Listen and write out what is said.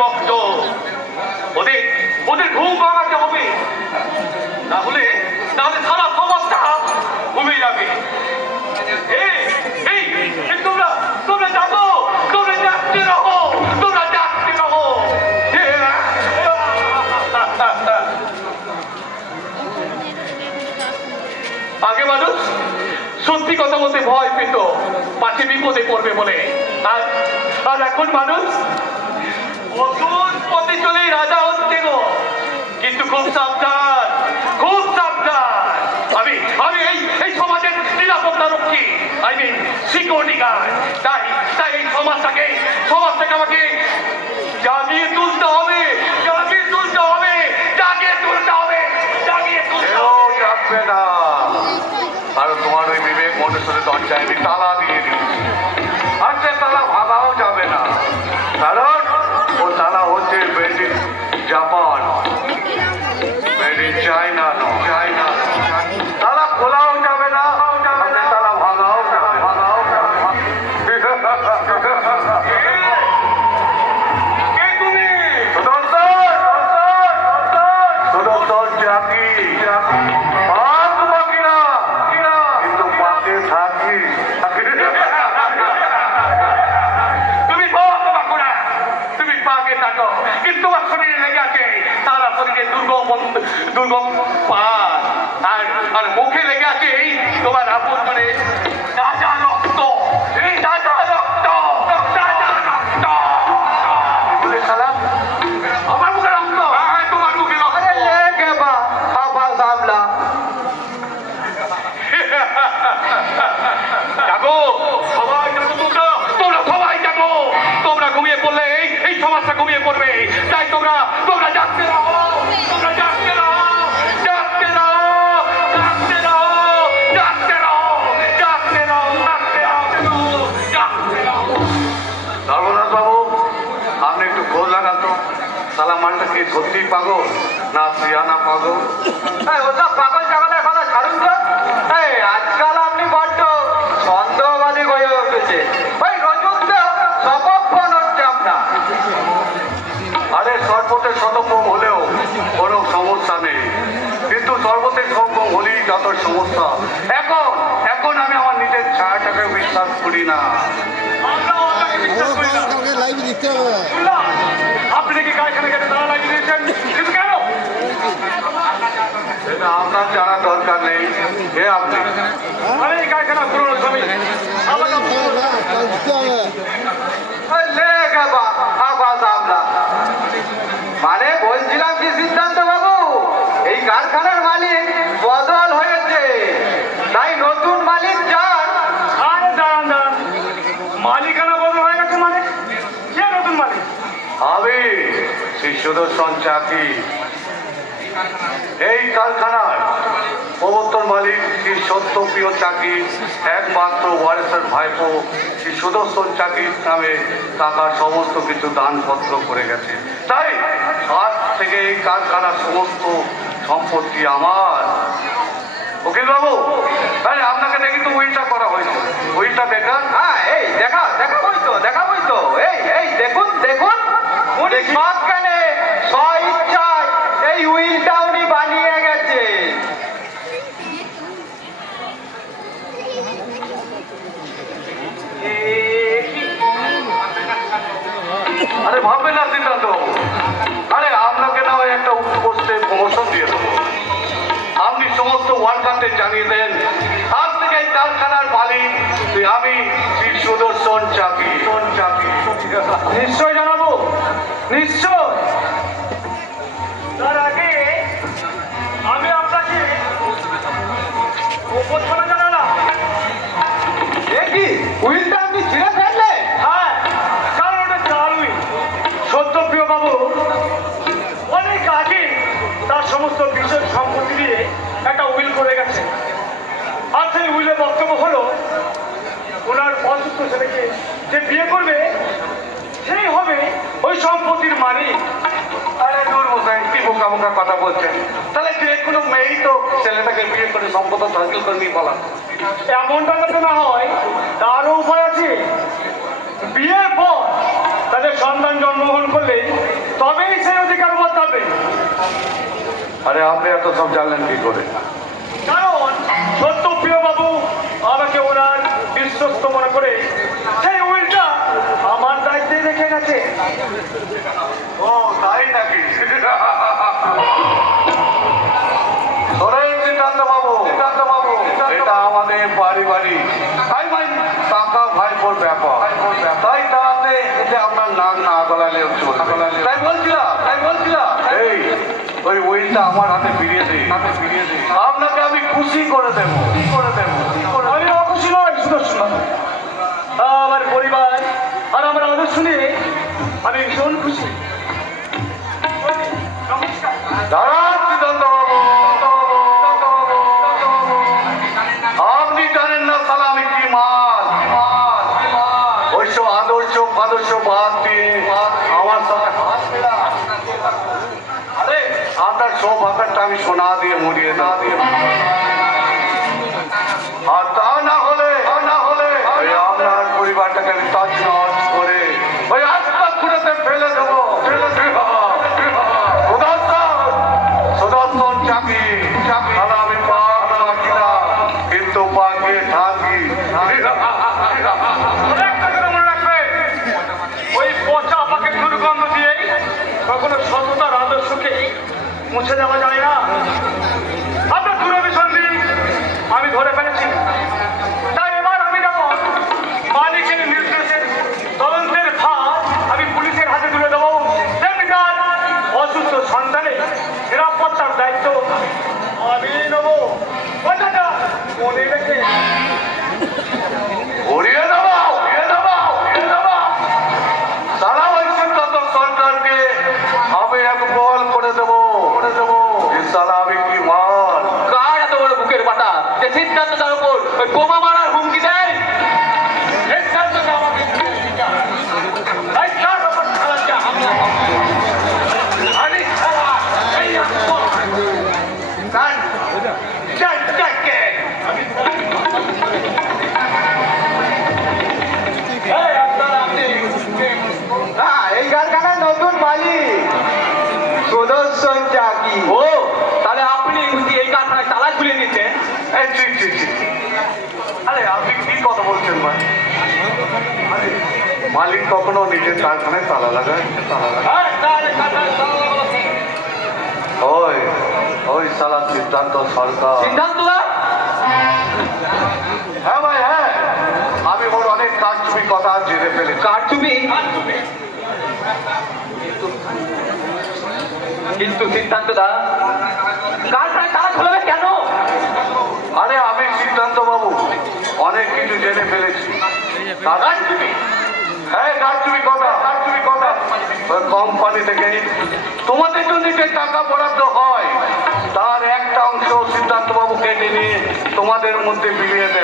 বিভক্ত। ওদের ওদের ঘুম ভাঙাতে হবে, তাহলে তাহলে সারা সমাজটা ঘুমে যাবে। এই এই তোমরা তোমরা জাগো, তোমরা জাগতে রহো, তোমরা জাগতে রহো। আগে মানুষ সত্যি কথা বলতে ভয় পেত পাশে বিপদে পড়বে বলে, আর এখন মানুষ অসুর পথে চলে রাজা হচ্ছে গো। কিন্তু খুব সাবধান, খুব সাবধান। আমি আমি এই এই সমাজের নিরাপত্তা রক্ষী, আই মিন সিকিউরিটি গার্ড। তাই তাই এই সমাজটাকে আমাকে জাগিয়ে তুলতে হবে, জাগিয়ে তুলতে হবে, জাগিয়ে তুলতে হবে, জাগিয়ে তুলতে হবে। রাখবে না, আর তোমার ওই বিবেক মনুষ্যের দরজায় আমি তালা দিয়ে দিচ্ছি, আর সে তালা ভাঙাও যাবে না, কারণ ও তালা হচ্ছে made in Japan, made in China নয়, চায়না তালা খোলাও যাবে না, তালা ভাঙাও যাবে, ভাঙাও সুদর্শন চাকি কিন্তু তোমার শরীরে লেগে আছে সারা শরীরে দুর্গম পা, আর মুখে লেগে আছে তোমার আপন করে তাজা রক্ত, এই তাজা রক্ত, তাজা রক্ত। আমার মুখে রক্ত? হ্যাঁ, তোমার মুখে রক্ত। জাগো সবাই, জাগো, তোমরা সবাই জাগো। তোমরা ঘুমিয়ে পড়লে এই সমাজটা ঘুমিয়ে পড়বে। তাই তোমরা জাগতে রহো, তোমরা জাগতে রহো, জাগতে রহো, জাগতে রহো, জাগতে রহো, জাগতে রহো, জাগতে রহো, জাগতে রহো। ধর্মনাথ বাবু, আপনি একটু খোঁজ লাগান তো, সালা মানটা কি সত্যি পাগল না সিয়ানা পাগল? ওসব পাগল ছাগলের কথা ছাড়ুন তো। আজকাল আপনি বড্ড সন্দেহবাদী হয়ে উঠেছে। ওই রজুতে সপক্ষণ হচ্ছে আপনার। আরে সর্বতে শতকম হলেও কোনো সমস্যা নেই, কিন্তু সর্বতে সম্ভব হলেই যত সমস্যা। এখন আমি আমার নিজের ছায়াটাকে বিশ্বাস করি না। আপনি কি কারখানা কেটে তারা লাগিয়ে দিয়েছেন? কিন্তু কেন? সেটা আপনার জানা দরকার নেই। হে আপনি? আরে এই কারখানা পুরনো জমি, মানে বলছিলাম কি সিদ্ধান্ত বাবু, এই কারখানার মালিক বদল হয়েছে, তাই নতুন মালিক চান। দাঁড়ান, মালিকানা বদল হয়ে গেছে মানে? কে নতুন মালিক? আমি শ্রী সুদর্শন চাকি। এই কারখানার প্রবর্তন মালিক শ্রী সত্যপ্রিয় চাকি একমাত্র ওয়ারেসের ভাইপো শ্রী সুদর্শন চাকির নামে টাকার সমস্ত কিছু দানপত্র করে গেছে। তাই আজ থেকে এই কারখানার সমস্ত সম্পত্তি আমার। উকিল বাবু, আরে আপনাকে দেখি তো উইলটা করা হয়েছে, উইলটা দেখান। হ্যাঁ, এই দেখাবই তো। এই দেখুন উনি সজ্ঞানে স্বইচ্ছায় এই উইলটা উনি বানিয়ে গেছে। আরে ভাববেন না সিদ্ধান্ত, আরে আপনাকে না ওই একটা পোস্টে প্রমোশন দিয়ে দেবো। আপনি সমস্ত ওয়ার্কারদের জানিয়ে দেন আজ থেকে এই কারখানার মালিক আমি শ্রী সুদর্শন চাকি। নিশ্চয় জানাবো, নিশ্চয়। তার আগে আমি আপনাকে অভ্যর্থনা জানালাম। কি উইলটা আপনি ছিঁড়ে ফেললেন? হ্যাঁ, কারণ ওটা জাল উইল। সত্যপ্রিয় বাবু অনেক আগে তার সমস্ত বিশেষ সম্পত্তি দিয়ে একটা উইল করে গেছে, আর সেই উইলের বক্তব্য হলো ওনার অসুস্থ ছেলেকে যে বিয়ে করবে সেই হবে ওই সম্পত্তির মালিক। আরে দূর বসাই, কি বোকা বোকা কথা বলছেন? তাহলে যে কোনো মেয়েই তো ছেলেটাকে বিয়ে করে সম্পদ হাসিল করে নিয়ে পালান। এমনটা যাতে না হয় তারও উপায় আছে। বিয়ের পর তাদের সন্তান জন্মগ্রহণ করলে তবেই সেই অধিকার বদলাবে। আরে আপনি এত সব জানলেন কি করে? কারণ সত্যপ্রিয় বাবু আমাকে ওনার বিশ্বস্ত মনে করে সেই উইলটা আমার দায়িত্বে রেখে গেছে। ও তাই নাকি? শোনেন সিদ্ধান্ত বাবু, এটা আমাদের পারিবারিক টাকা ভাইপোর ব্যাপার, তাই তাতে এতে আপনার নাক না গলালে চলবে। তাই বলছিলাম এই ওই উইলটা আমার হাতে ফিরিয়ে দিই, আপনাকে আমি খুশি করে দেবো। আমি অখুশি নয় সুদর্শন, আমার পরিবার আর আমার আদর্শ নিয়ে আমি ভীষণ খুশি। নমস্কার। দাঁড়ান সিদ্ধান্ত বাবু, আপনি জানেন না সালা আমি কি মাল, ওইসব আদর্শ বাদ দিয়ে আমার সাথে হাত মেলা। আপনার সৌভাগ্যটা আমি সোনা দিয়ে মুড়িয়ে আর তা না হলে ওই আপনার পরিবারটাকে আমি তাজ নজ করে ওই আস্তা খুঁড়েতে ফেলে দেবো। সুদর্শন চাকি তাহলে আমি পাকি না, কিন্তু পাকে থাকি। একটা কথা মনে রাখবে, ওই পচা পাকে দুর্গন্ধ দিয়ে কখনো সততার আদর্শকে মুছে যাওয়া যায় না। আপনার দুরভিসন্ধি আমি ধরে ফেলেছি, তাই এবার আমি যেমন মালিকের নির্দেশে তদন্তের ভার আমি পুলিশের হাতে তুলে দেবো, তেমনি তার অসুস্থ সন্তানের নিরাপত্তার দায়িত্ব আমি নেবো। কথাটা মনে রেখে উড়িয়ে দেবো। সারা ওই সিদ্ধান্ত সরকারকে আমি এক বল করে দেবো যে সালা আমি কি মাল। কার এত বড় বুকের পাটা যে সিদ্ধান্ত তার উপর ওই বোমা মারার হুমকি দেয়? সিদ্ধান্তটা আমাকে দিয়ে দিতে হবে। তাই তার ওপর খেলাটা আমি খেলা এই এই কারখানার নতুন মালিক সুদর্শন চাকি। ও তাহলে আপনি বুঝি এই কারখানায় তালা খুলে দিচ্ছেন? এই ঠিক। আরে আপনি কি কথা বলছেন ভাই? আরে মালিক কখনো নিজের কারখানায় তালা লাগায়? ওই সালা সিদ্ধান্ত সরকার। সিদ্ধান্তদা হ্যাঁ ভাই হ্যাঁ, আমি ওর অনেক কারচুপি কথা জেনে ফেলেছি। কারচুপি? কিন্তু সিদ্ধান্তদা কারখানায় তালা খুলবে কেন? আরে আমি সিদ্ধান্ত বাবু অনেক কিছু জেনে ফেলেছি। হ্যাঁ কারচুপি কথা। ওই কোম্পানি থেকে তোমাদের জন্য যে টাকা বরাদ্দ হয় তার একটা অংশ সিদ্ধান্ত বাবু কেটে নিয়ে তোমাদের মধ্যে বিলিয়ে দেয়।